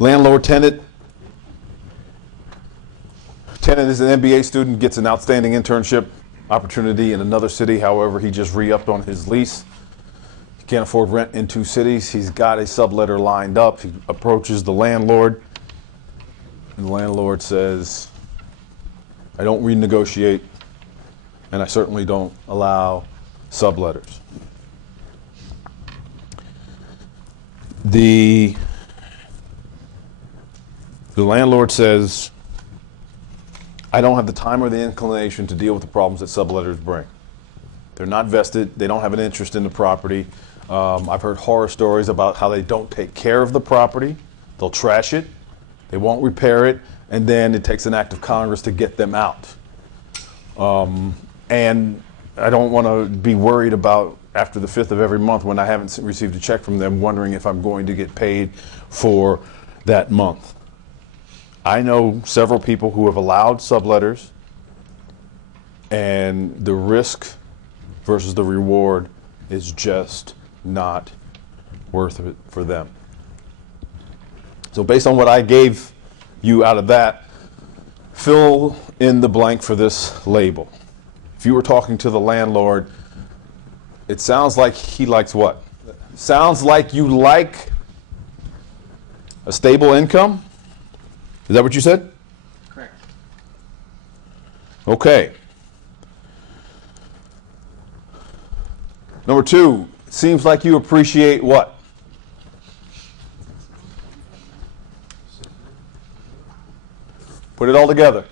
Landlord tenant. Tenant is an MBA student, gets an outstanding internship opportunity in another city. However, he just re-upped on his lease. He can't afford rent in 2 cities. He's got a subletter lined up. He approaches the landlord, and the landlord says, I don't renegotiate, and I certainly don't allow subletters. The landlord says, I don't have the time or the inclination to deal with the problems that subletters bring. They're not vested. They don't have an interest in the property. I've heard horror stories about how they don't take care of the property. They'll trash it. They won't repair it. And then it takes an act of Congress to get them out. And I don't want to be worried about after the 5th of every month when I haven't received a check from them, wondering if I'm going to get paid for that month. I know several people who have allowed subletters, and the risk versus the reward is just not worth it for them. So based on what I gave you out of that, fill in the blank for this label. If you were talking to the landlord, it sounds like he likes what? Sounds like you like a stable income? Is that what you said? Correct. Okay. Number 2, it seems like you appreciate what? Put it all together.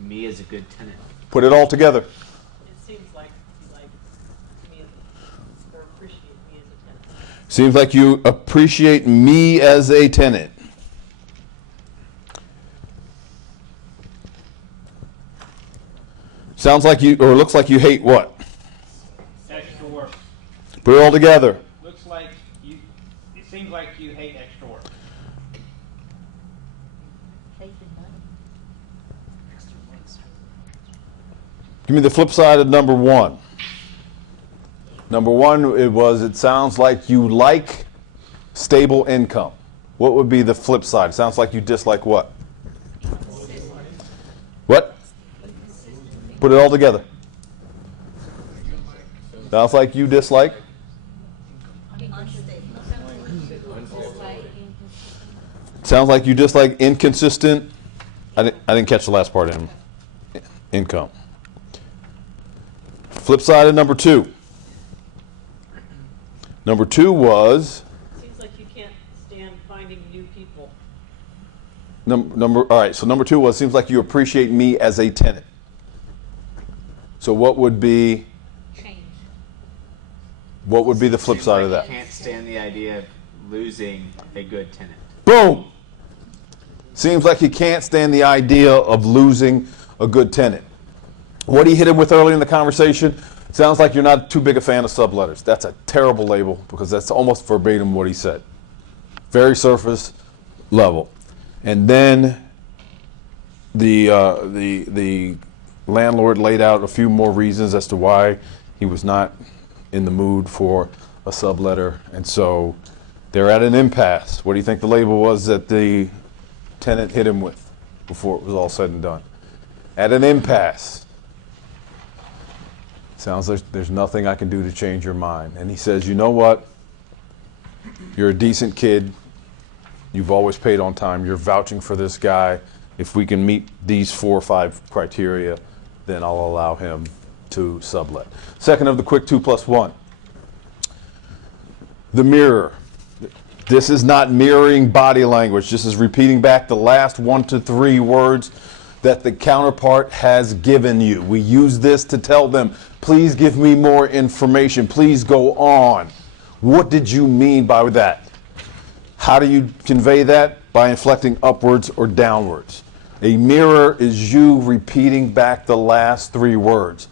Me as a good tenant. Put it all together. It seems like you like me or appreciate me as a tenant. Seems like you appreciate me as a tenant. Sounds like you, or looks like you hate what? Extra work. Put it all together. Looks like you, it seems like you hate extra work. Give me the flip side of number 1. Number 1, it sounds like you like stable income. What would be the flip side? It sounds like you dislike what? What? Put it all together. Sounds like you dislike? Sounds like you dislike inconsistent. I didn't catch the last part in income. Flip side of number 2. Number 2 was Seems like you can't stand finding new people. all right, so number 2 was seems like you appreciate me as a tenant. So what would be Change. what would be the flip Seems side like of that? You can't stand the idea of losing a good tenant. Boom! Seems like you can't stand the idea of losing a good tenant. What he hit him with early in the conversation, sounds like you're not too big a fan of subletters. That's a terrible label because that's almost verbatim what he said. Very surface level. And then the landlord laid out a few more reasons as to why he was not in the mood for a subletter. And so they're at an impasse. What do you think the label was that the tenant hit him with before it was all said and done? At an impasse. Sounds like there's nothing I can do to change your mind. And he says, you know what? You're a decent kid. You've always paid on time. You're vouching for this guy. If we can meet these 4 or 5 criteria, then I'll allow him to sublet. Second of the quick 2 plus 1. The mirror. This is not mirroring body language. This is repeating back the last 1 to 3 words that the counterpart has given you. We use this to tell them, please give me more information. Please go on. What did you mean by that? How do you convey that? By inflecting upwards or downwards. A mirror is you repeating back the last 3 words.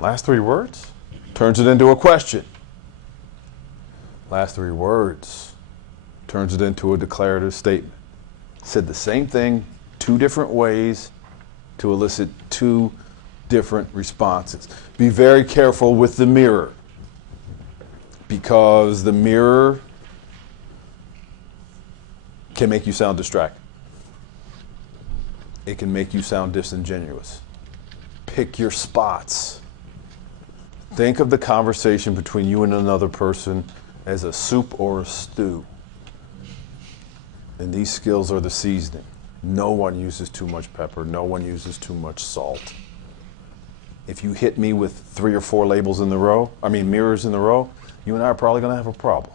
Last 3 words? Turns it into a question. Last 3 words turns it into a declarative statement. Said the same thing 2 different ways to elicit 2 different responses. Be very careful with the mirror, because the mirror can make you sound distracted. It can make you sound disingenuous. Pick your spots. Think of the conversation between you and another person as a soup or a stew. And these skills are the seasoning. No one uses too much pepper. No one uses too much salt. If you hit me with 3 or 4 mirrors in the row, you and I are probably going to have a problem.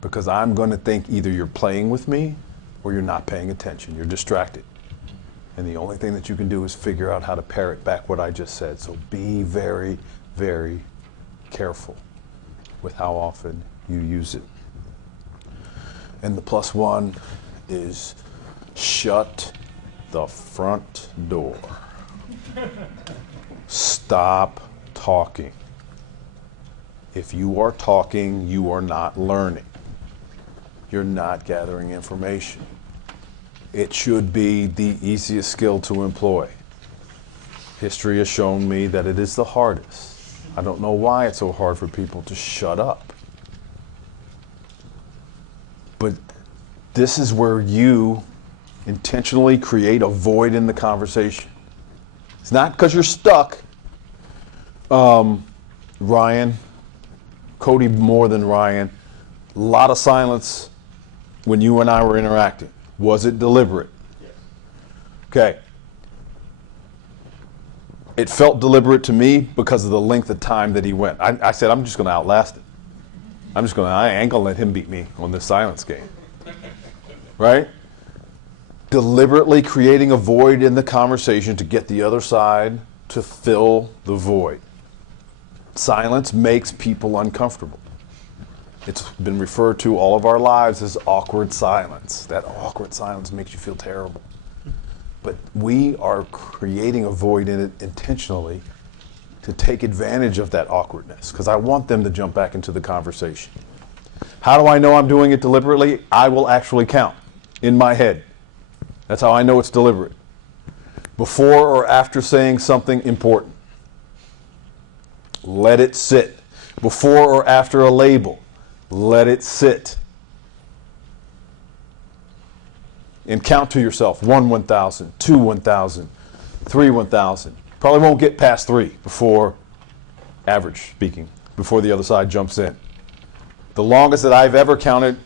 Because I'm going to think either you're playing with me or you're not paying attention. You're distracted. And the only thing that you can do is figure out how to parrot back what I just said. So be very, very careful with how often you use it. And the +1 is shut the front door. Stop talking. If you are talking, you are not learning. You're not gathering information. It should be the easiest skill to employ. History has shown me that it is the hardest. I don't know why it's so hard for people to shut up. But this is where you intentionally create a void in the conversation. It's not because you're stuck. Ryan, Cody more than Ryan, a lot of silence when you and I were interacting. Was it deliberate? Yes. Okay. It felt deliberate to me because of the length of time that he went. I said, I'm just going to outlast it. I ain't going to let him beat me on this silence game. Right? Deliberately creating a void in the conversation to get the other side to fill the void. Silence makes people uncomfortable. It's been referred to all of our lives as awkward silence. That awkward silence makes you feel terrible. But we are creating a void in it intentionally to take advantage of that awkwardness, because I want them to jump back into the conversation. How do I know I'm doing it deliberately? I will actually count in my head. That's how I know it's deliberate. Before or after saying something important, let it sit. Before or after a label, let it sit. And count to yourself, 1, 1,000, 2, 1,000, 3, 1,000. Probably won't get past 3 before, average speaking, before the other side jumps in. The longest I've ever counted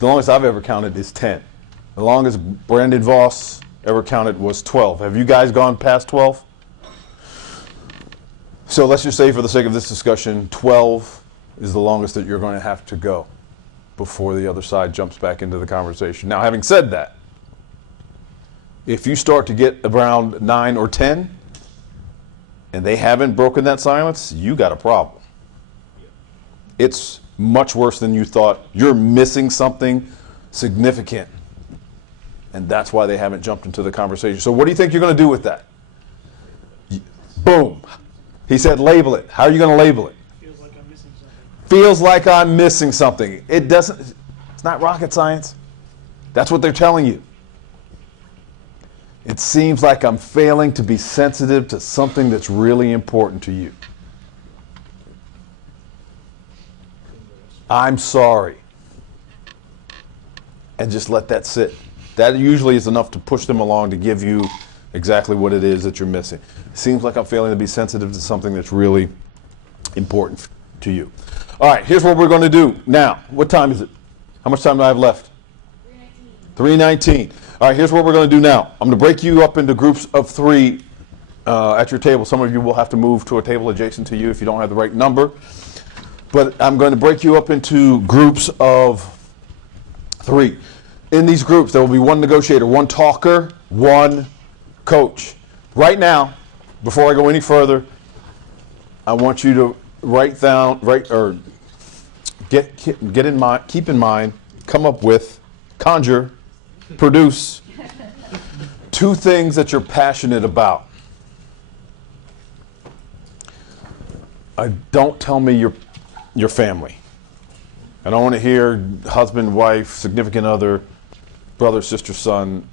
is 10. The longest Brandon Voss ever counted was 12. Have you guys gone past 12? So let's just say, for the sake of this discussion, 12 is the longest that you're going to have to go before the other side jumps back into the conversation. Now, having said that, if you start to get around 9 or 10 and they haven't broken that silence, you got a problem. It's much worse than you thought. You're missing something significant. And that's why they haven't jumped into the conversation. So what do you think you're going to do with that? Boom. He said label it. How are you going to label it? Feels like I'm missing something. Feels like I'm missing something. It's not rocket science. That's what they're telling you. It seems like I'm failing to be sensitive to something that's really important to you. I'm sorry. And just let that sit. That usually is enough to push them along to give you exactly what it is that you're missing. It seems like I'm failing to be sensitive to something that's really important to you. All right, here's what we're going to do now. What time is it? How much time do I have left? 3:19. All right, here's what we're going to do now. I'm going to break you up into groups of 3 at your table. Some of you will have to move to a table adjacent to you if you don't have the right number. But I'm going to break you up into groups of 3. In these groups, there will be 1 negotiator, 1 talker, 1 coach. Right now, before I go any further, I want you to keep in mind, come up with, conjure, produce 2 things that you're passionate about. Don't tell me your family. I don't want to hear husband, wife, significant other, brother, sister, son,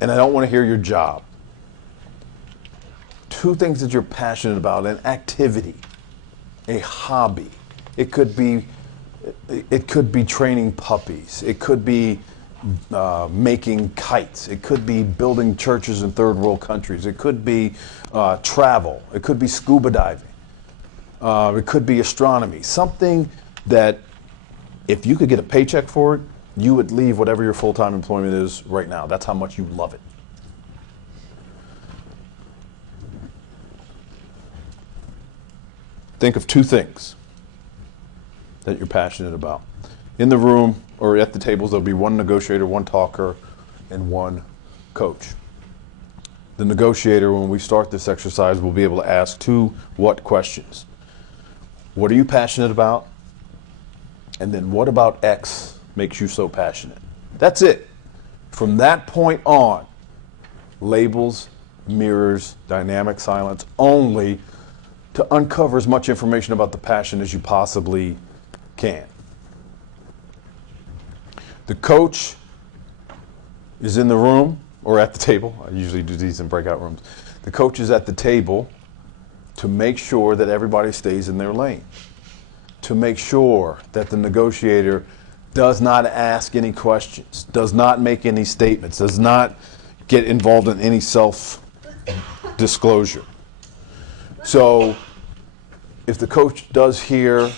and I don't want to hear your job. 2 things that you're passionate about: an activity, a hobby. It could be It could be training puppies. It could be making kites. It could be building churches in third world countries. It could be travel. It could be scuba diving. It could be astronomy. Something that if you could get a paycheck for it, you would leave whatever your full-time employment is right now. That's how much you love it. Think of two things that you're passionate about. In the room or at the tables, there'll be one negotiator, one talker, and one coach. The negotiator, when we start this exercise, will be able to ask two what questions. What are you passionate about? And then what about X makes you so passionate? That's it. From that point on, labels, mirrors, dynamic silence only to uncover as much information about the passion as you possibly can. The coach is in the room or at the table. I usually do these in breakout rooms. The coach is at the table to make sure that everybody stays in their lane, to make sure that the negotiator does not ask any questions, does not make any statements, does not get involved in any self-disclosure. So if the coach does hear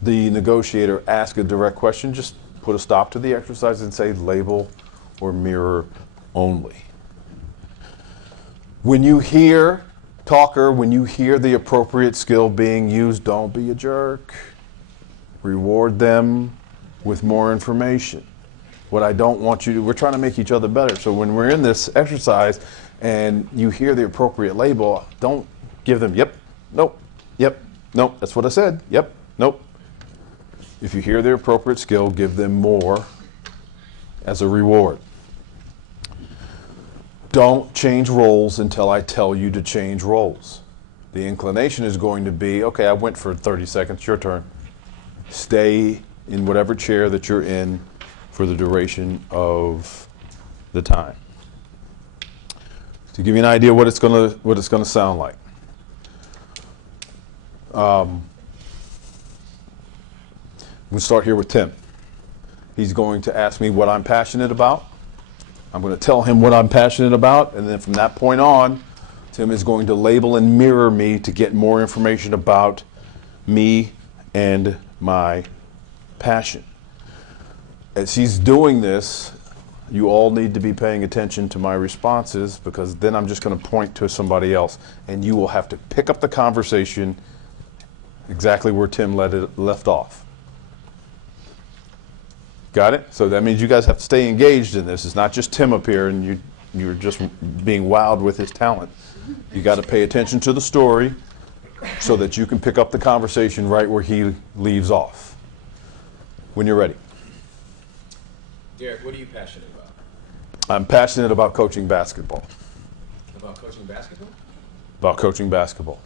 the negotiator ask a direct question, just put a stop to the exercise and say label or mirror only. When you hear talker, when you hear the appropriate skill being used, don't be a jerk. Reward them with more information. What I don't want you to, we're trying to make each other better. So when we're in this exercise and you hear the appropriate label, don't give them, yep, nope, yep, nope, that's what I said, yep, nope. If you hear the appropriate skill, give them more as a reward. Don't change roles until I tell you to change roles. The inclination is going to be, okay, I went for 30 seconds, your turn. Stay in whatever chair that you're in for the duration of the time. To give you an idea what it's gonna sound like. We'll start here with Tim. He's going to ask me what I'm passionate about. I'm going to tell him what I'm passionate about, and then from that point on, Tim is going to label and mirror me to get more information about me and my passion. As he's doing this, you all need to be paying attention to my responses, because then I'm just going to point to somebody else, and you will have to pick up the conversation exactly where Tim left off. Got it? So that means you guys have to stay engaged in this. It's not just Tim up here and you're just being wowed with his talent. You got to pay attention to the story so that you can pick up the conversation right where he leaves off. When you're ready. Derek, what are you passionate about? I'm passionate about coaching basketball. About coaching basketball? About coaching basketball.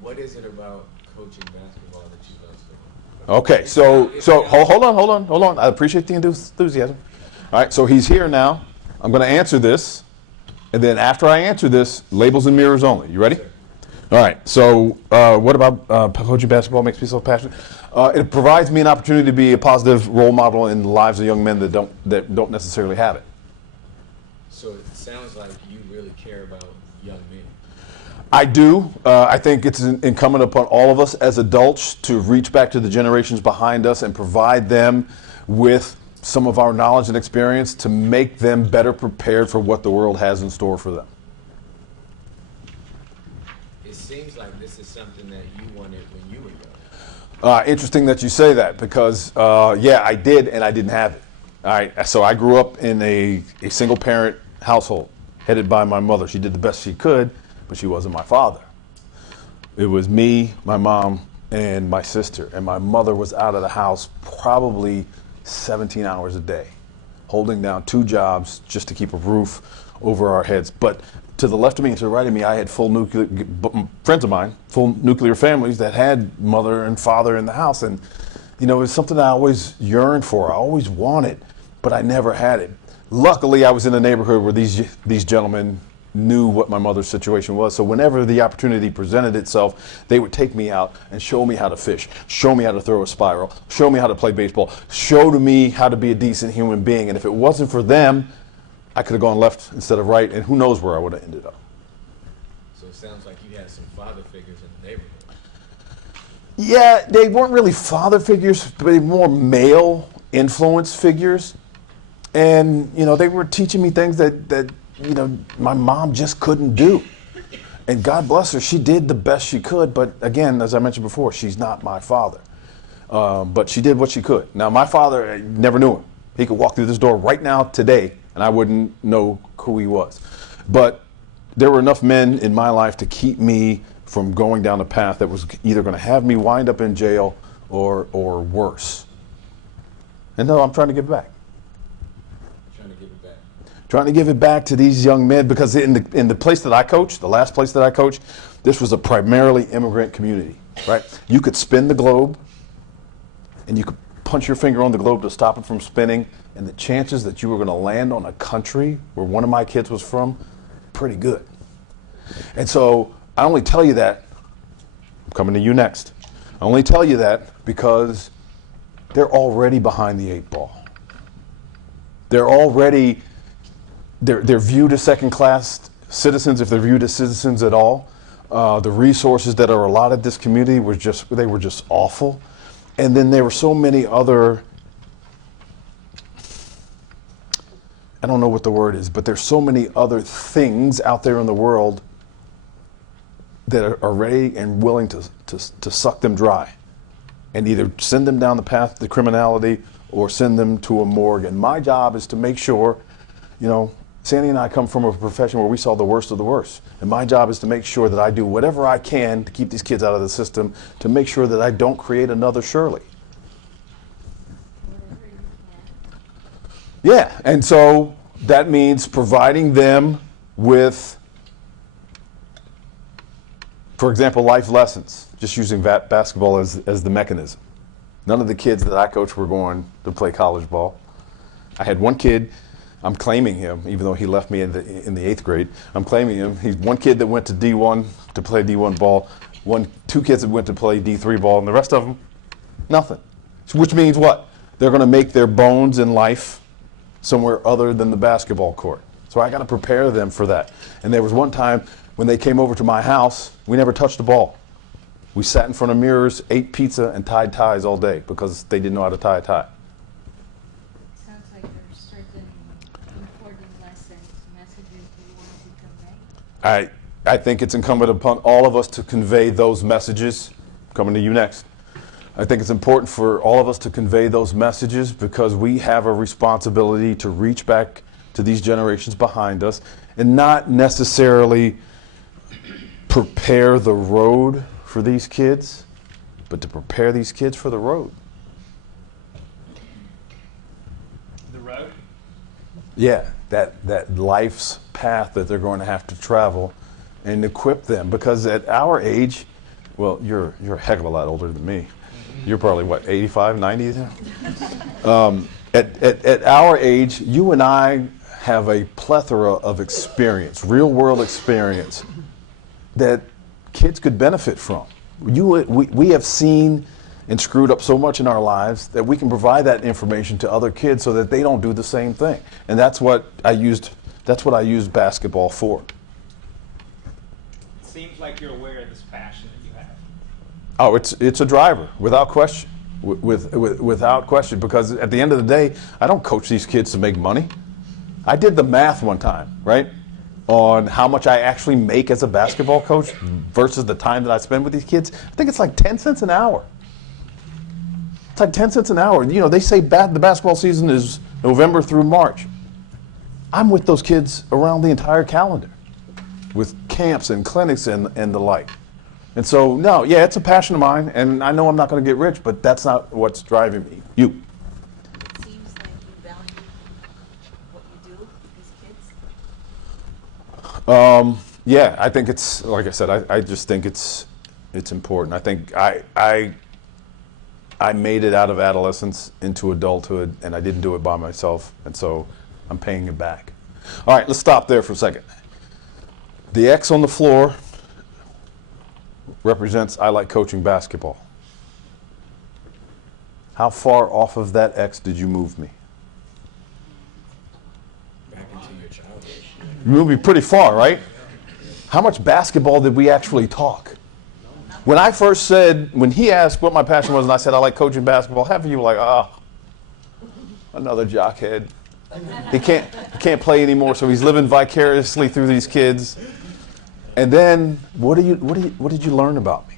What is it about coaching basketball that you love so much? Okay, so hold on. I appreciate the enthusiasm. All right, so he's here now. I'm going to answer this, and then after I answer this, labels and mirrors only. You ready? Sure. All right. So what about coaching basketball makes me so passionate? It provides me an opportunity to be a positive role model in the lives of young men that don't necessarily have it. So it sounds like you really care about young men. I do. I think it's incumbent upon all of us as adults to reach back to the generations behind us and provide them with some of our knowledge and experience to make them better prepared for what the world has in store for them. It seems like this is something that you wanted when you were young. Interesting that you say that, because yeah, I did, and I didn't have it. All right, so I grew up in a single parent household headed by my mother. She did the best she could, but she wasn't my father. It was me, my mom, and my sister. And my mother was out of the house probably 17 hours a day, holding down 2 jobs just to keep a roof over our heads. But to the left of me and to the right of me, I had full nuclear, friends of mine, full nuclear families that had mother and father in the house. And, you know, it was something I always yearned for. I always wanted, but I never had it. Luckily, I was in a neighborhood where these gentlemen knew what my mother's situation was. So whenever the opportunity presented itself, they would take me out and show me how to fish, show me how to throw a spiral, show me how to play baseball, show to me how to be a decent human being. And if it wasn't for them, I could have gone left instead of right, and who knows where I would have ended up. So it sounds like you had some father figures in the neighborhood. Yeah, they weren't really father figures, but they were more male influence figures. And, you know, they were teaching me things that you know, my mom just couldn't do. And God bless her, she did the best she could. But again, as I mentioned before, she's not my father. But she did what she could. Now, my father, I never knew him. He could walk through this door right now today, and I wouldn't know who he was. But there were enough men in my life to keep me from going down a path that was either going to have me wind up in jail or worse. And no, I'm trying to give back. Trying to give it back. Trying to give it back to these young men, because in the place that I coached, the last place that I coached, this was a primarily immigrant community, right? You could spin the globe, and you could punch your finger on the globe to stop it from spinning, and the chances that you were going to land on a country where one of my kids was from, pretty good. And so I only tell you that, I'm coming to you next. I only tell you that because they're already behind the 8 ball. They're already, they're viewed as second-class citizens, if they're viewed as citizens at all. The resources that are allotted this community were just awful. And then there were so many other, I don't know what the word is, but there's so many other things out there in the world that are ready and willing to suck them dry and either send them down the path to criminality or send them to a morgue. And my job is to make sure, you know, Sandy and I come from a profession where we saw the worst of the worst. And my job is to make sure that I do whatever I can to keep these kids out of the system, to make sure that I don't create another Shirley. Whatever you can. Yeah, and so that means providing them with, for example, life lessons, just using basketball as the mechanism. None of the kids that I coached were going to play college ball. I had one kid, I'm claiming him, even though he left me in the 8th grade. I'm claiming him. He's one kid that went to D1 to play D1 ball, 2 kids that went to play D3 ball, and the rest of them, nothing. Which means what? They're going to make their bones in life somewhere other than the basketball court. So I got to prepare them for that. And there was one time when they came over to my house, we never touched the ball. We sat in front of mirrors, ate pizza, and tied ties all day because they didn't know how to tie a tie. Sounds like there's certain important lessons, messages you want to convey. I think it's incumbent upon all of us to convey those messages. Coming to you next. I think it's important for all of us to convey those messages because we have a responsibility to reach back to these generations behind us and not necessarily prepare the road for these kids, but to prepare these kids for the road. The road? Yeah, that life's path that they're going to have to travel and equip them. Because at our age, well, you're a heck of a lot older than me. You're probably, what, 85, 90 now? At our age, you and I have a plethora of experience, real world experience, that kids could benefit from. We have seen and screwed up so much in our lives that we can provide that information to other kids so that they don't do the same thing. And that's what I used basketball for. It seems like you're aware of this passion that you have. Oh, it's a driver, without question. Without question, because at the end of the day, I don't coach these kids to make money. I did the math one time, right, on how much I actually make as a basketball coach versus the time that I spend with these kids. I think it's like 10 cents an hour. It's like 10 cents an hour. You know, they say the basketball season is November through March. I'm with those kids around the entire calendar with camps and clinics and the like. And so, no, yeah, it's a passion of mine, and I know I'm not going to get rich, but that's not what's driving me. You. It seems like you value what you do with these kids. Yeah, I think it's, like I said, I just think it's important. I think I made it out of adolescence into adulthood, and I didn't do it by myself, and so I'm paying it back. All right, let's stop there for a second. The X on the floor represents I like coaching basketball. How far off of that X did you move me? Back into your childhood. You moved me pretty far, right? How much basketball did we actually talk? When I first said, when he asked what my passion was, and I said I like coaching basketball, half of you were like, oh, another jockhead. He can't play anymore, so he's living vicariously through these kids. And then, what did you learn about me?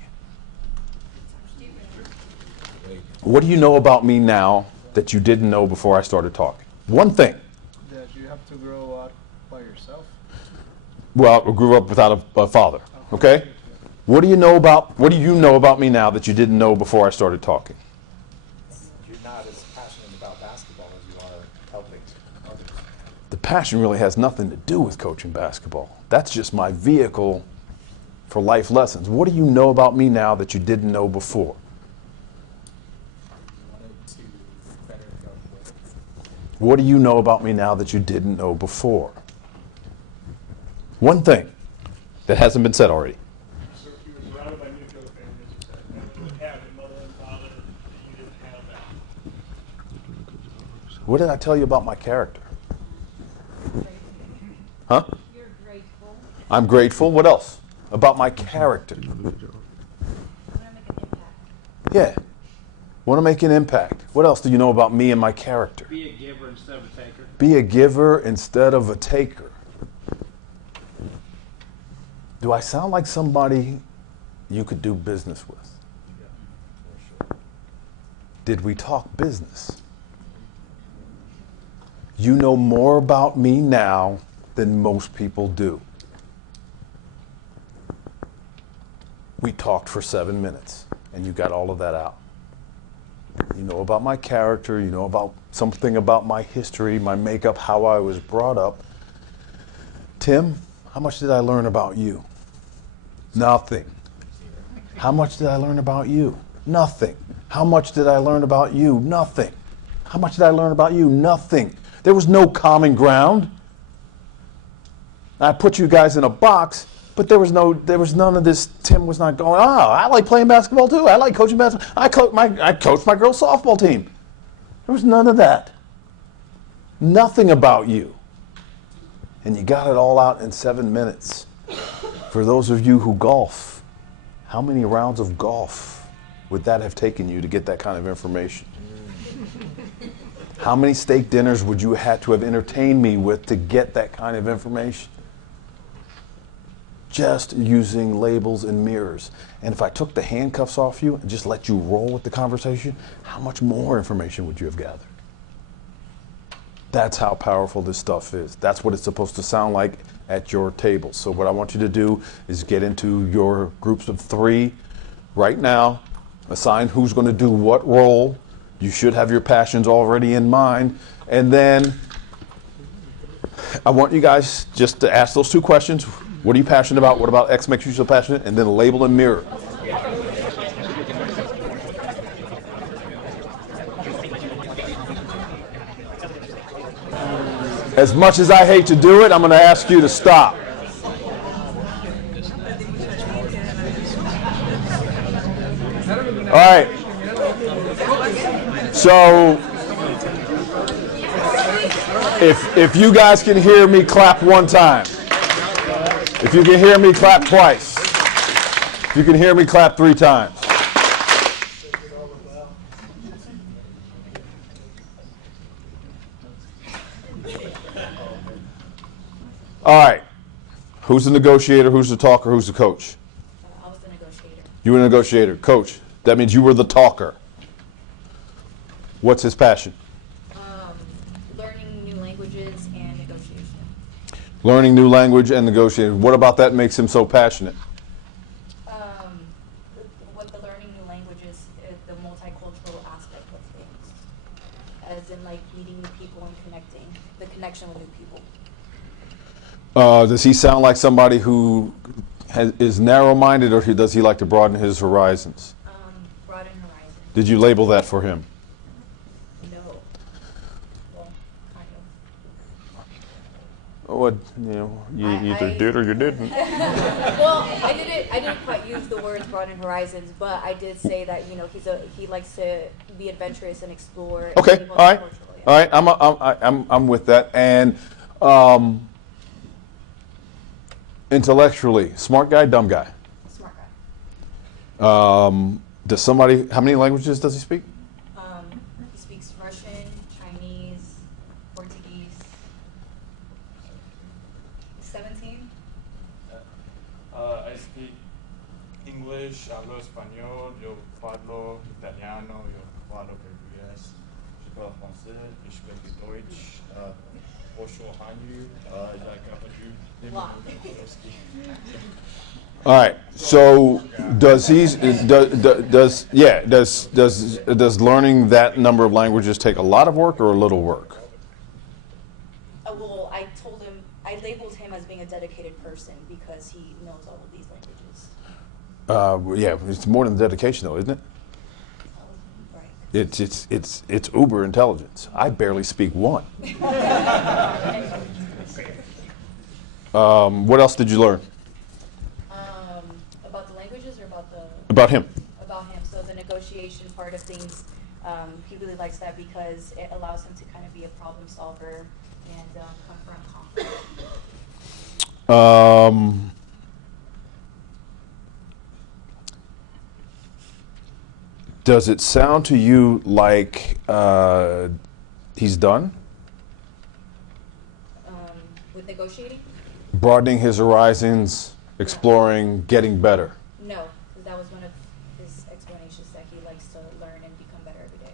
What do you know about me now that you didn't know before I started talking? One thing. That you have to grow up by yourself. Well, I grew up without a father. Okay. What do you know about me now that you didn't know before I started talking? You're not as passionate about basketball as you are helping others. The passion really has nothing to do with coaching basketball. That's just my vehicle for life lessons. What do you know about me now that you didn't know before? You wanted to better go with. What do you know about me now that you didn't know before? One thing that hasn't been said already. So if you were surrounded by nuclear families, you would have a mother and father, and you didn't have that. What did I tell you about my character? Huh? You're grateful. I'm grateful. What else? About my character. You want to make an impact. Yeah. Want to make an impact. What else do you know about me and my character? Be a giver instead of a taker. Be a giver instead of a taker. Do I sound like somebody you could do business with? Did we talk business? You know more about me now than most people do. We talked for 7 minutes, and you got all of that out. You know about my character, you know about something about my history, my makeup, how I was brought up. Tim, how much did I learn about you? Nothing. How much did I learn about you? Nothing. How much did I learn about you? Nothing. How much did I learn about you? Nothing. There was no common ground. I put you guys in a box, but there was none of this. Tim was not going, I like playing basketball too. I like coaching basketball. I coached my girls' softball team. There was none of that. Nothing about you. And you got it all out in 7 minutes. For those of you who golf, how many rounds of golf would that have taken you to get that kind of information? How many steak dinners would you have to have entertained me with to get that kind of information? Just using labels and mirrors. And if I took the handcuffs off you and just let you roll with the conversation, how much more information would you have gathered? That's how powerful this stuff is. That's what it's supposed to sound like at your table. So what I want you to do is get into your groups of 3 right now, assign who's going to do what role. You should have your passions already in mind. And then I want you guys just to ask those 2 questions. What are you passionate about? What about X makes you so passionate? And then label and mirror. As much as I hate to do it, I'm going to ask you to stop. All right. So, if you guys can hear me, clap 1 time. If you can hear me, clap twice. If you can hear me, clap 3 times. All right. Who's the negotiator? Who's the talker? Who's the coach? I was the negotiator. You were the negotiator. Coach. That means you were the talker. What's his passion? Learning new languages and negotiation. Learning new language and negotiating. What about that makes him so passionate? With the learning new languages, the multicultural aspect of things, as in like meeting new people and connecting, the connection with new people. Does he sound like somebody who is narrow-minded, or does he like to broaden his horizons? Broaden horizon. Did you label that for him? No. Well, kind what you know, you I- either I- did or you didn't. Well, I didn't quite use the words broaden horizons, but I did say that, you know, he likes to be adventurous and explore. and Okay, be all right, multicultural, yeah. all right. I'm with that. And intellectually, smart guy, dumb guy. Smart guy. Does somebody? How many languages does he speak? He speaks Russian, Chinese, Portuguese. 17. I speak English, hablo español, yo parlo italiano, yo parlo portugués, je parle français, ich spreche Deutsch, 8 Hanyu, Lot. All right. So does learning that number of languages take a lot of work or a little work? Well, I labeled him as being a dedicated person because he knows all of these languages. Yeah, it's more than dedication, though, isn't it? Right. It's uber intelligence. I barely speak one. What else did you learn About the languages or about the... about him? About him. So the negotiation part of things, he really likes that because it allows him to kind of be a problem solver and confront conflict. Does it sound to you like he's done? With negotiating? Broadening his horizons, exploring, getting better. No, because that was one of his explanations that he likes to learn and become better every day.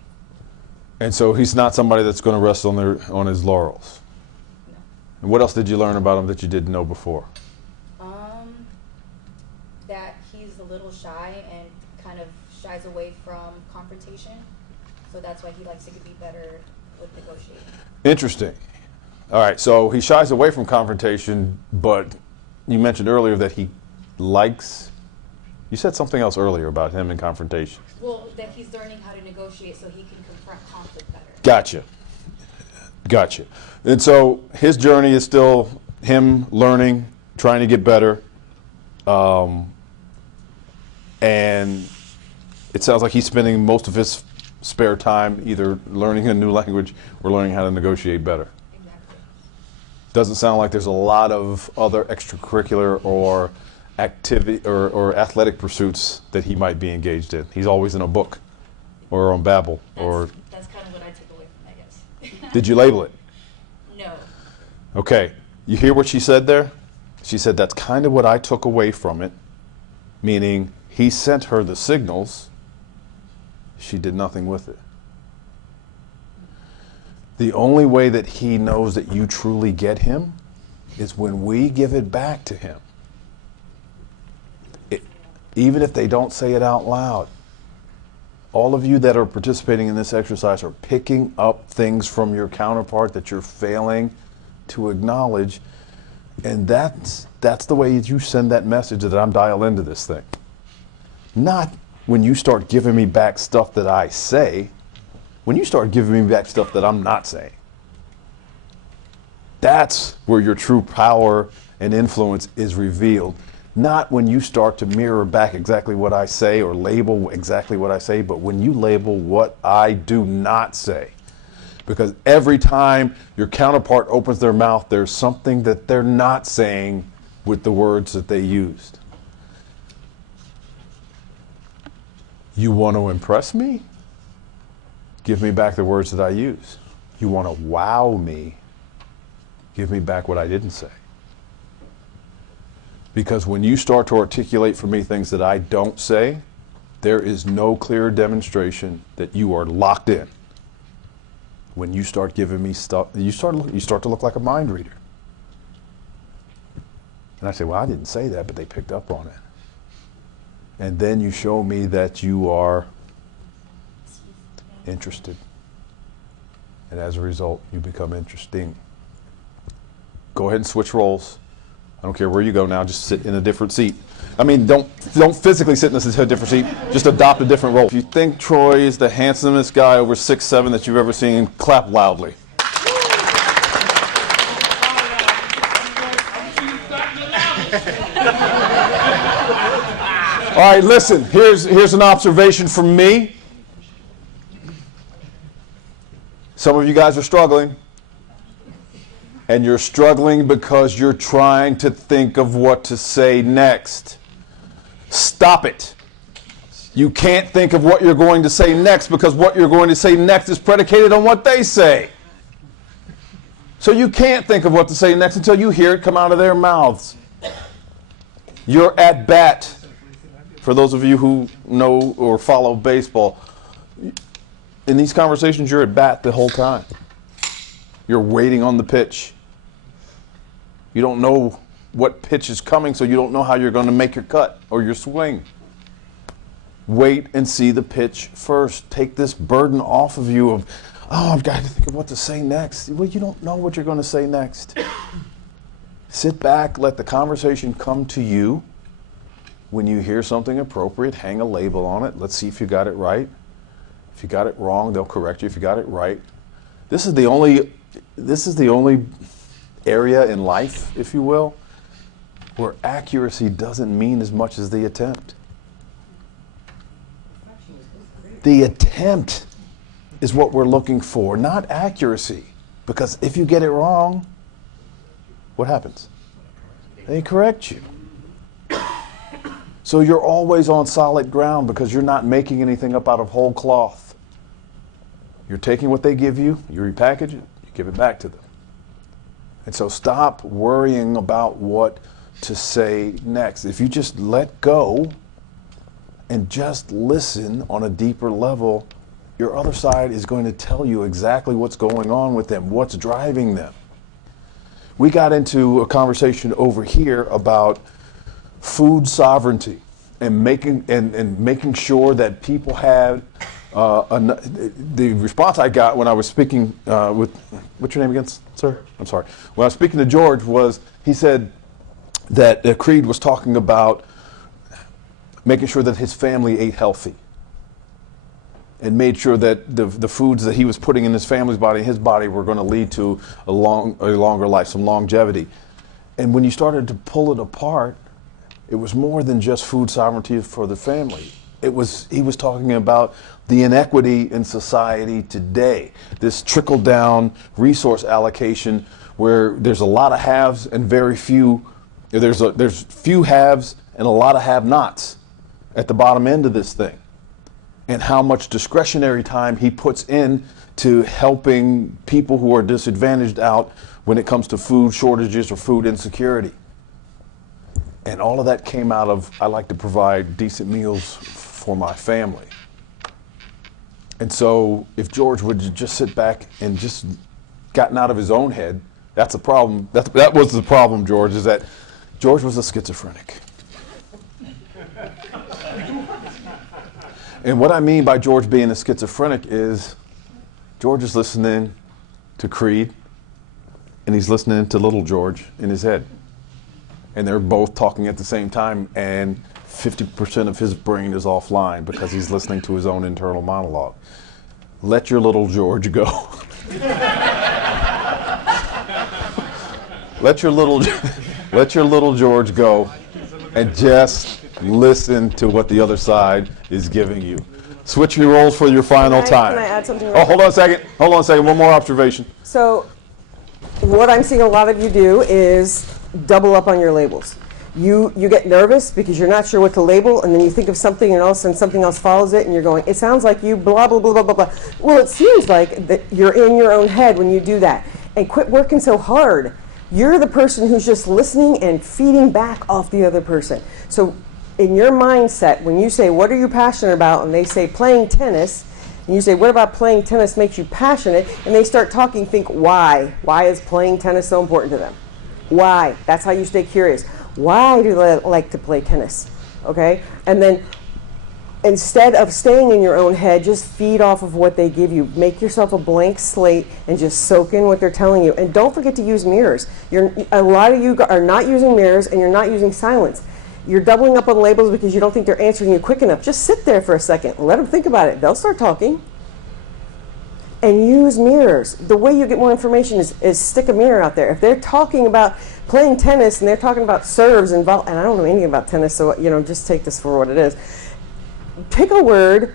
And so he's not somebody that's going to rest on his laurels. No. And what else did you learn about him that you didn't know before? That he's a little shy and kind of shies away from confrontation. So that's why he likes to be better with negotiating. Interesting. All right, so he shies away from confrontation, but you mentioned earlier that he likes, you said something else earlier about him in confrontation. Well, that he's learning how to negotiate so he can confront conflict better. Gotcha. And so his journey is still him learning, trying to get better, and it sounds like he's spending most of his spare time either learning a new language or learning how to negotiate better. Exactly. Doesn't sound like there's a lot of other extracurricular or activity or athletic pursuits that he might be engaged in. He's always in a book or on Babbel. That's kind of what I took away from it, I guess. Did you label it? No. Okay. You hear what she said there? She said that's kind of what I took away from it, meaning he sent her the signals. She did nothing with it. The only way that he knows that you truly get him is when we give it back to him. Even if they don't say it out loud. All of you that are participating in this exercise are picking up things from your counterpart that you're failing to acknowledge, and that's the way you send that message that I'm dialed into this thing. Not when you start giving me back stuff that I say, when you start giving me back stuff that I'm not saying. That's where your true power and influence is revealed. Not when you start to mirror back exactly what I say or label exactly what I say, but when you label what I do not say. Because every time your counterpart opens their mouth, there's something that they're not saying with the words that they used. You want to impress me? Give me back the words that I use. You want to wow me? Give me back what I didn't say. Because when you start to articulate for me things that I don't say, there is no clearer demonstration that you are locked in. When you start giving me stuff, you start to look like a mind reader. And I say, well, I didn't say that, but they picked up on it. And then you show me that you are interested. And as a result, you become interesting. Go ahead and switch roles. I don't care where you go now, just sit in a different seat. I mean, don't physically sit in a different seat, just adopt a different role. If you think Troy is the handsomest guy over 6'7" that you've ever seen, clap loudly. All right, listen, here's an observation from me. Some of you guys are struggling. And you're struggling because you're trying to think of what to say next. Stop it. You can't think of what you're going to say next because what you're going to say next is predicated on what they say. So you can't think of what to say next until you hear it come out of their mouths. You're at bat. For those of you who know or follow baseball, in these conversations, you're at bat the whole time. You're waiting on the pitch. You don't know what pitch is coming, so you don't know how you're going to make your cut or your swing. Wait and see the pitch first. Take this burden off of you of, oh, I've got to think of what to say next. Well, you don't know what you're going to say next. Sit back, let the conversation come to you. When you hear something appropriate, hang a label on it. Let's see if you got it right. If you got it wrong, they'll correct you. If you got it right, this is the only area in life, if you will, where accuracy doesn't mean as much as the attempt. The attempt is what we're looking for, not accuracy. Because if you get it wrong, what happens? They correct you. So you're always on solid ground because you're not making anything up out of whole cloth. You're taking what they give you, you repackage it, you give it back to them. And so stop worrying about what to say next. If you just let go and just listen on a deeper level, your other side is going to tell you exactly what's going on with them, what's driving them. We got into a conversation over here about food sovereignty and making sure that people had the response I got when I was speaking with, what's your name again, sir? I'm sorry. When I was speaking to George was, he said that Creed was talking about making sure that his family ate healthy and made sure that the foods that he was putting in his family's body, his body, were going to lead to a longer life, some longevity. And when you started to pull it apart, it was more than just food sovereignty for the family. He was talking about the inequity in society today, this trickle-down resource allocation where there's a lot of haves and very few, there's few haves and a lot of have-nots at the bottom end of this thing, and how much discretionary time he puts in to helping people who are disadvantaged out when it comes to food shortages or food insecurity. And all of that came out of, I like to provide decent meals for my family. And so if George would just sit back and just gotten out of his own head, that's a problem. That was the problem, George, is that George was a schizophrenic. And what I mean by George being a schizophrenic is George is listening to Creed and he's listening to little George in his head. And they're both talking at the same time, and 50% of his brain is offline because he's listening to his own internal monologue. Let your little George go. Let your little George go and just listen to what the other side is giving you. Switch your roles for your final time. Can I add something? Oh, hold on a second. One more observation. So what I'm seeing a lot of you do is double up on your labels. You get nervous because you're not sure what to label, and then you think of something and all of a sudden something else follows it and you're going, it sounds like you blah, blah, blah, blah, blah, blah. Well, it seems like that you're in your own head when you do that. And quit working so hard. You're the person who's just listening and feeding back off the other person. So in your mindset, when you say, what are you passionate about? And they say playing tennis, and you say, what about playing tennis makes you passionate? And they start talking, think why? Why is playing tennis so important to them? Why? That's how you stay curious. Why do they like to play tennis? Okay? And then instead of staying in your own head, just feed off of what they give you. Make yourself a blank slate and just soak in what they're telling you. And don't forget to use mirrors. A lot of you are not using mirrors, and you're not using silence. You're doubling up on labels because you don't think they're answering you quick enough. Just sit there for a second. Let them think about it. They'll start talking. and use mirrors. The way you get more information is stick a mirror out there. If they're talking about playing tennis and they're talking about serves and and I don't know anything about tennis, so just take this for what it is. Pick a word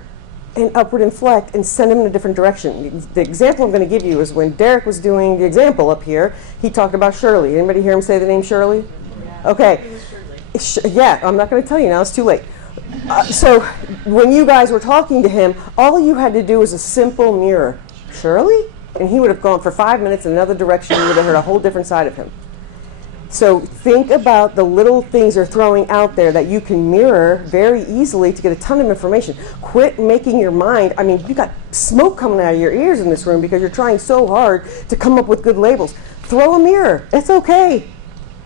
and upward inflect and send them in a different direction. The example I'm going to give you is when Derek was doing the example up here, he talked about Shirley. Anybody hear him say the name Shirley? Yeah. Okay. Yeah, I'm not going to tell you now, it's too late. So when you guys were talking to him, all you had to do was a simple mirror. Shirley? And he would have gone for 5 minutes in another direction. You would have heard a whole different side of him. So think about the little things they're throwing out there that you can mirror very easily to get a ton of information. Quit making your mind, you got smoke coming out of your ears in this room because you're trying so hard to come up with good labels. Throw a mirror. It's okay.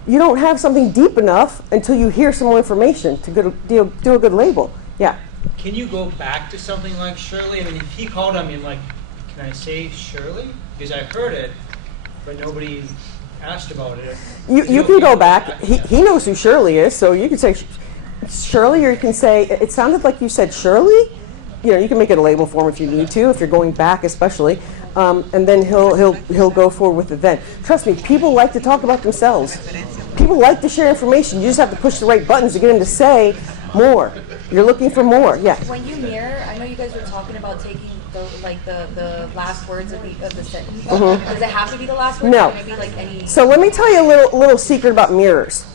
You don't have something deep enough until you hear some more information to do a good label. Yeah. Can you go back to something like Shirley? If he called on me, I'm like, can I say Shirley? Because I heard it, but nobody asked about it. You can go back. He knows who Shirley is, so you can say Shirley, or you can say, it sounded like you said Shirley. You can make it a label form if you need to, if you're going back especially. And then he'll go forward with it then. Trust me, people like to talk about themselves. People like to share information. You just have to push the right buttons to get them to say more. You're looking for more. Yeah. When you mirror, I know you guys were talking about taking the last words of the sentence. Mm-hmm. Does it have to be the last word? No. Or maybe like any. So let me tell you a little secret about mirrors.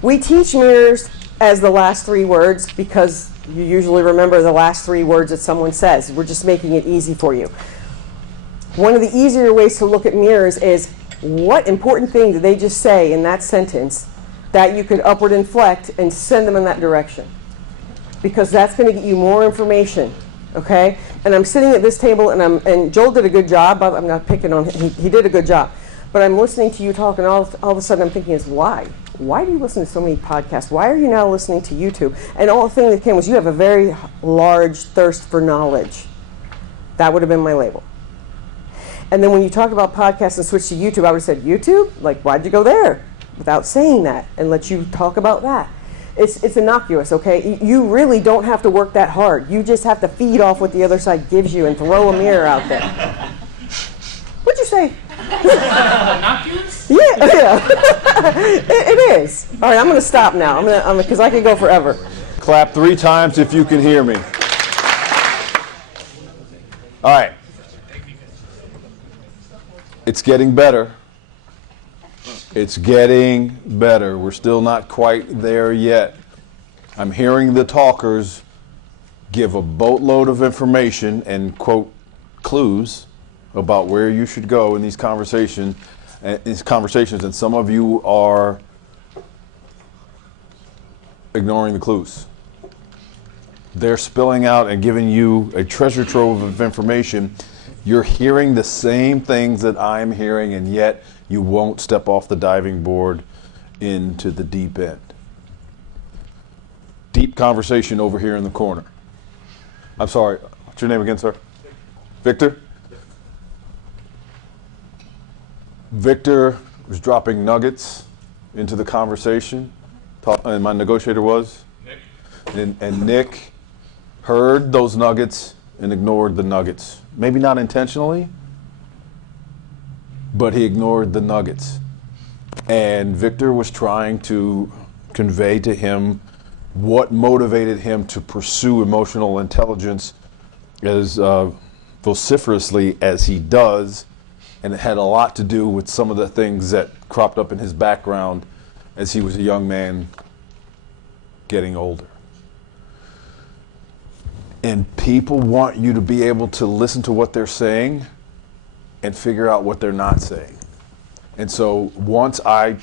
We teach mirrors as the last 3 words because you usually remember the last 3 words that someone says. We're just making it easy for you. One of the easier ways to look at mirrors is what important thing did they just say in that sentence that you could upward inflect and send them in that direction. Because that's going to get you more information. Okay? And I'm sitting at this table and Joel did a good job. I'm not picking on him. He did a good job. But I'm listening to you talk and all of a sudden I'm thinking is why? Why do you listen to so many podcasts? Why are you now listening to YouTube? And all the thing that came was you have a very large thirst for knowledge. That would have been my label. And then when you talk about podcasts and switch to YouTube, I would have said, YouTube? Like, why'd you go there? Without saying that and let you talk about that. It's innocuous, okay? You really don't have to work that hard. You just have to feed off what the other side gives you and throw a mirror out there. What'd you say? Innocuous? Yeah. It is. All right, I'm going to stop now. Because I could go forever. Clap 3 times if you can hear me. All right. It's getting better. It's getting better. We're still not quite there yet. I'm hearing the talkers give a boatload of information and quote clues about where you should go in these conversations, and some of you are ignoring the clues. They're spilling out and giving you a treasure trove of information. You're hearing the same things that I'm hearing, and yet you won't step off the diving board into the deep end. Deep conversation over here in the corner. I'm sorry, what's your name again, sir? Victor? Victor was dropping nuggets into the conversation, and my negotiator was? Nick. And Nick heard those nuggets and ignored the nuggets. Maybe not intentionally, but he ignored the nuggets. And Victor was trying to convey to him what motivated him to pursue emotional intelligence as vociferously as he does. And it had a lot to do with some of the things that cropped up in his background as he was a young man getting older. And people want you to be able to listen to what they're saying and figure out what they're not saying. And so once I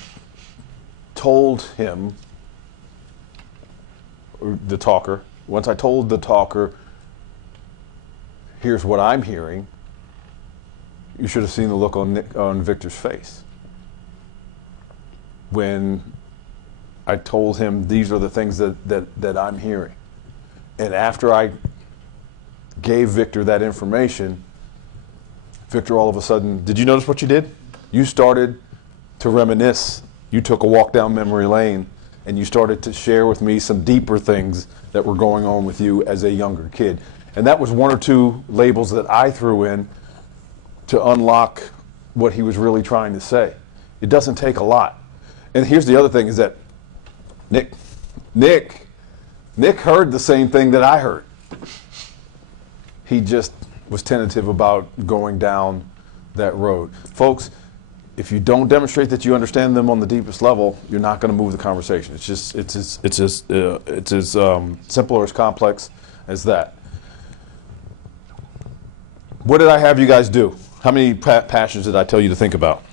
told him, or the talker, here's what I'm hearing, you should have seen the look on Victor's face. When I told him these are the things that I'm hearing. And after I gave Victor that information, Victor all of a sudden, did you notice what you did? You started to reminisce. You took a walk down memory lane and you started to share with me some deeper things that were going on with you as a younger kid. And that was one or two labels that I threw in to unlock what he was really trying to say. It doesn't take a lot. And here's the other thing is that Nick heard the same thing that I heard. He just was tentative about going down that road. Folks, if you don't demonstrate that you understand them on the deepest level, you're not going to move the conversation. It's as simple or as complex as that. What did I have you guys do? How many passions did I tell you to think about?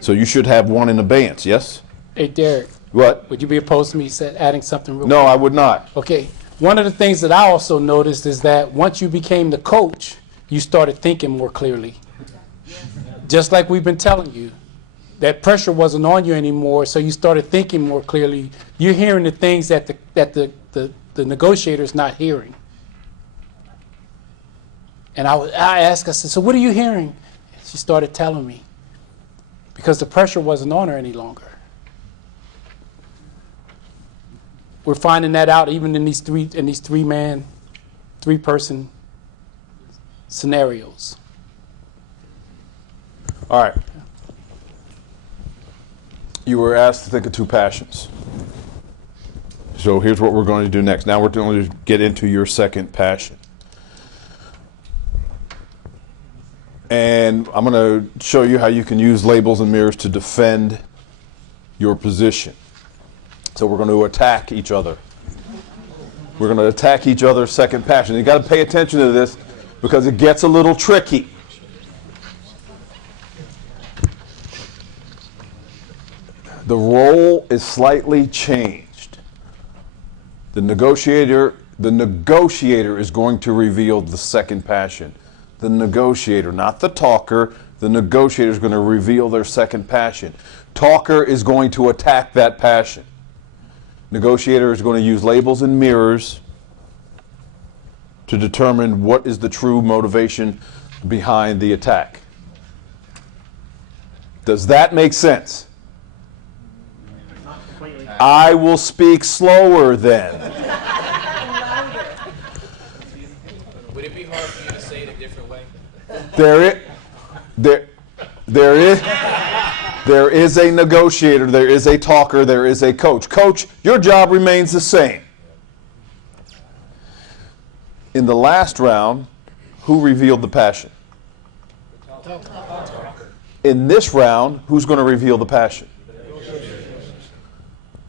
So you should have one in abeyance, yes? Hey, Derek. What? Would you be opposed to me adding something real No, quick? I would not. Okay. One of the things that I also noticed is that once you became the coach, you started thinking more clearly. Just like we've been telling you. That pressure wasn't on you anymore, so you started thinking more clearly. You're hearing the things that the negotiator's not hearing. And I asked, I said, so what are you hearing? She started telling me. Because the pressure wasn't on her any longer. We're finding that out even in these three-person scenarios. All right. You were asked to think of two passions. So here's what we're going to do next. Now we're going to get into your second passion. And I'm going to show you how you can use labels and mirrors to defend your position. So we're going to attack each other. We're going to attack each other's second passion. You got to pay attention to this because it gets a little tricky. The role is slightly changed. The negotiator is going to reveal the second passion. The negotiator, not the talker, the negotiator is going to reveal their second passion. Talker is going to attack that passion. Negotiator is going to use labels and mirrors to determine what is the true motivation behind the attack. Does that make sense? I will speak slower then. Would it be hard for you to say it a different way? There is a negotiator, there is a talker, there is a coach. Coach, your job remains the same. In the last round, who revealed the passion? In this round, who's going to reveal the passion?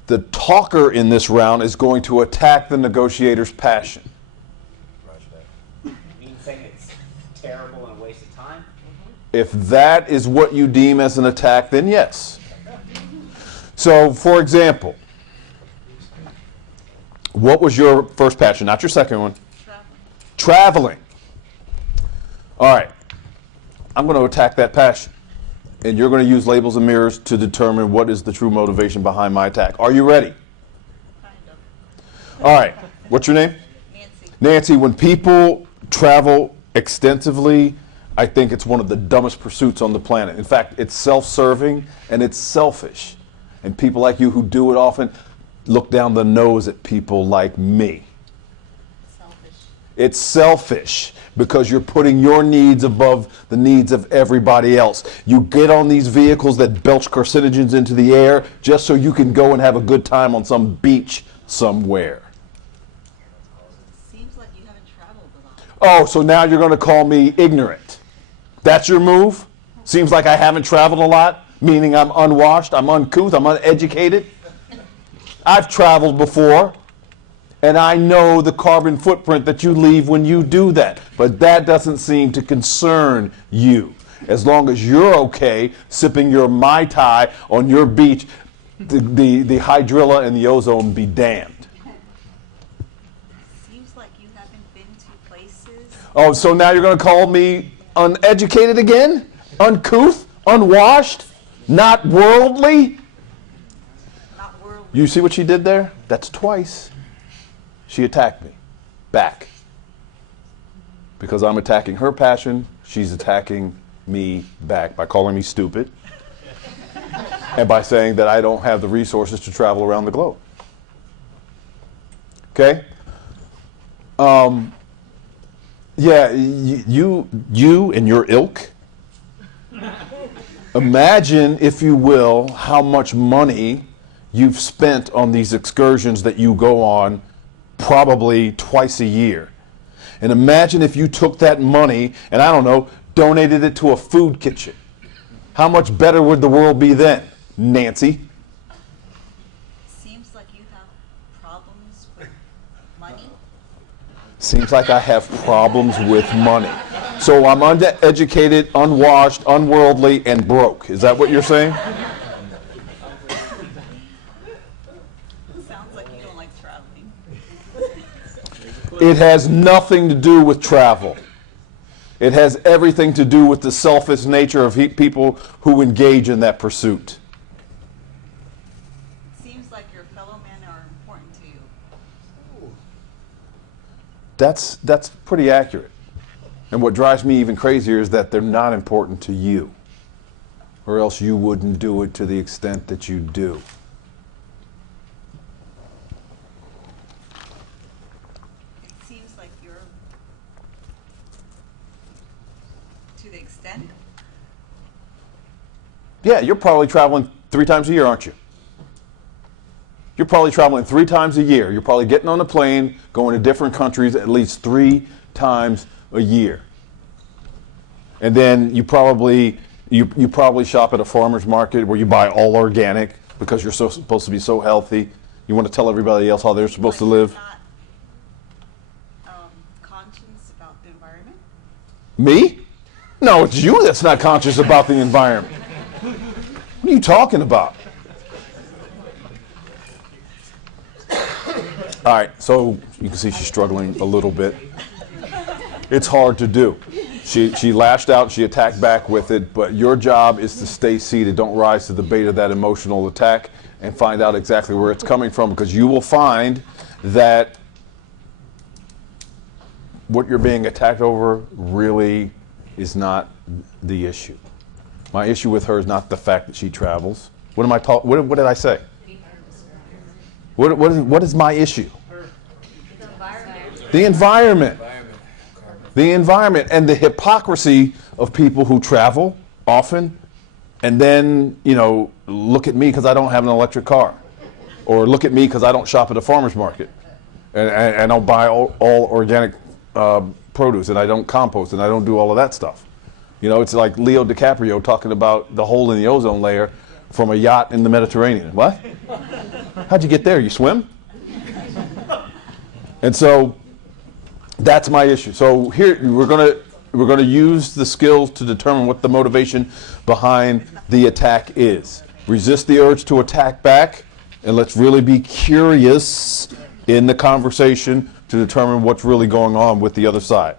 The talker in this round is going to attack the negotiator's passion. You think it's terrible and a waste of time? If that is what you deem as an attack, then yes. So, for example, what was your first passion? Not your second one. Traveling. All right. I'm going to attack that passion. And you're going to use labels and mirrors to determine what is the true motivation behind my attack. Are you ready? Kind of. All right. What's your name? Nancy. Nancy, when people travel extensively, I think it's one of the dumbest pursuits on the planet. In fact, it's self-serving and it's selfish. And people like you who do it often look down the nose at people like me. Selfish. It's selfish because you're putting your needs above the needs of everybody else. You get on these vehicles that belch carcinogens into the air just so you can go and have a good time on some beach somewhere. Seems like you haven't traveled a lot. Oh, so now you're going to call me ignorant. That's your move? Seems like I haven't traveled a lot, meaning I'm unwashed, I'm uncouth, I'm uneducated. I've traveled before. And I know the carbon footprint that you leave when you do that. But that doesn't seem to concern you. As long as you're okay sipping your Mai Tai on your beach, the hydrilla and the ozone be damned. Seems like you haven't been to places. Oh, so now you're going to call me uneducated again? Uncouth? Unwashed? Not worldly? Not worldly. You see what she did there? That's twice. She attacked me back. Because I'm attacking her passion, she's attacking me back by calling me stupid and by saying that I don't have the resources to travel around the globe. Okay? Yeah, you and your ilk. Imagine, if you will, how much money you've spent on these excursions that you go on probably twice a year. And imagine if you took that money and, I don't know, donated it to a food kitchen. How much better would the world be then, Nancy? Seems like you have problems with money. Seems like I have problems with money. So I'm uneducated, unwashed, unworldly, and broke. Is that what you're saying? Sounds like you don't like traveling. It has nothing to do with travel. It has everything to do with the selfish nature of people who engage in that pursuit. Seems like your fellow men are important to you. That's pretty accurate. And what drives me even crazier is that they're not important to you, or else you wouldn't do it to the extent that you do. It seems like you're to the extent. Yeah, you're probably traveling 3 times a year, aren't you? You're probably traveling 3 times a year. You're probably getting on a plane, going to different countries at least 3 times a year. And then you probably shop at a farmer's market where you buy all organic because you're supposed to be so healthy. You want to tell everybody else how they're supposed to live. Not conscious about the environment. Me? No, it's you that's not conscious about the environment. What are you talking about? All right, so you can see she's struggling a little bit. It's hard to do. She lashed out, she attacked back with it, but your job is to stay seated. Don't rise to the bait of that emotional attack and find out exactly where it's coming from, because you will find that what you're being attacked over really is not the issue. My issue with her is not the fact that she travels. What did I say? What is my issue? The environment. The environment and the hypocrisy of people who travel often and then, look at me because I don't have an electric car. Or look at me because I don't shop at a farmer's market. And I don't buy all organic produce, and I don't compost, and I don't do all of that stuff. It's like Leo DiCaprio talking about the hole in the ozone layer from a yacht in the Mediterranean. What? How'd you get there? You swim? And so that's my issue. So here we're gonna use the skills to determine what the motivation behind the attack is. Resist the urge to attack back, and let's really be curious in the conversation to determine what's really going on with the other side.